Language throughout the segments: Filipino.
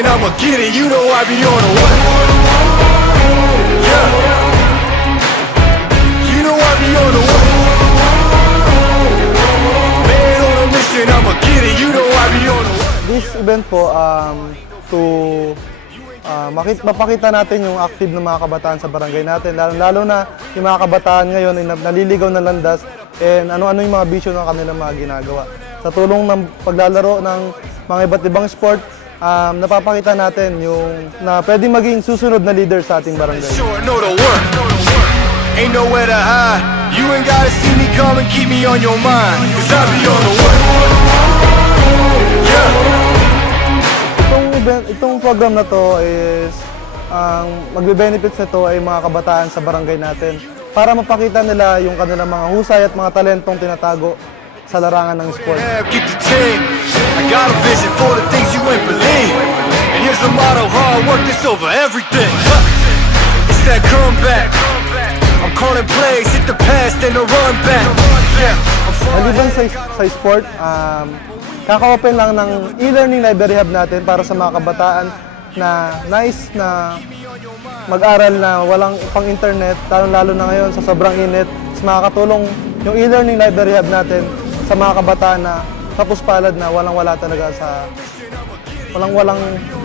mission, I'ma get it. You know I be on the way. Yeah. You know I be on the way. Man on a mission, I'ma get it. You know I be on the way. This event po, to mapakita natin yung active ng mga kabataan sa barangay natin, lalo na yung mga kabataan ngayon ay naliligaw na landas and ano-ano yung mga bisyo ng kanilang mga ginagawa. Sa tulong ng paglalaro ng mga iba't ibang sport, napapakita natin yung na pwedeng maging susunod na leader sa ating barangay. Sure, know the work. Ain't nowhere to hide. You ain't gotta see me come and keep me on your mind. Cause I be on the work. Yeah. Itong program na to is, magbe-benefits nito ay mga kabataan sa barangay natin para mapakita nila yung kanilang mga husay at mga talentong tinatago sa larangan ng sport. Keep the team. I got a vision for the things you ain't believe. And here's the motto, hard work is over everything. It's that comeback. I'm calling plays, hit the pass, then the run back. Maliban sa sport, kaka-open lang ng e-learning library hub natin para sa mga kabataan na nais na mag-aral na walang pang-internet, lalo na ngayon sa sobrang init. Mas makakatulong yung e-learning library hub natin sa mga kabataan na kapos-palad na walang-wala talaga walang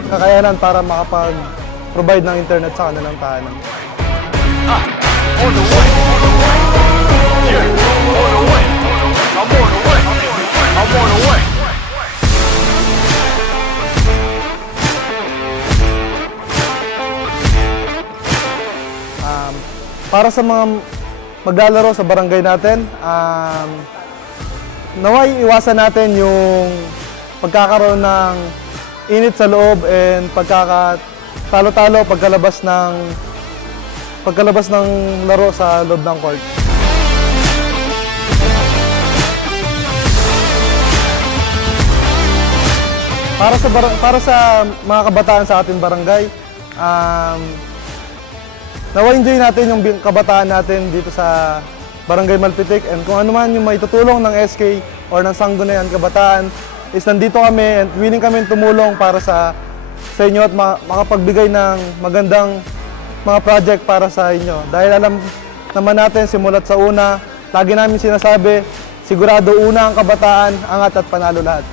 kakayanan para makapag-provide ng internet sa kanilang tahanan. On the way. Yeah, on the way. I'm on the way. I'm on the way. Para sa mga maglalaro sa barangay natin, naway iwasan natin yung pagkakaroon ng init sa loob and pagkakatalo-talo pagkalabas ng laro sa loob ng court. Para sa mga kabataan sa ating barangay, nawa-enjoy natin yung kabataan natin dito sa Barangay Malpitik, and kung ano man yung maitutulong ng SK or ng Sangguniang Kabataan is nandito kami and willing kami tumulong para sa inyo at makapagbigay ng magandang mga project para sa inyo. Dahil alam naman natin simulat sa una, lagi namin sinasabi, sigurado una ang kabataan, angat at panalo lahat.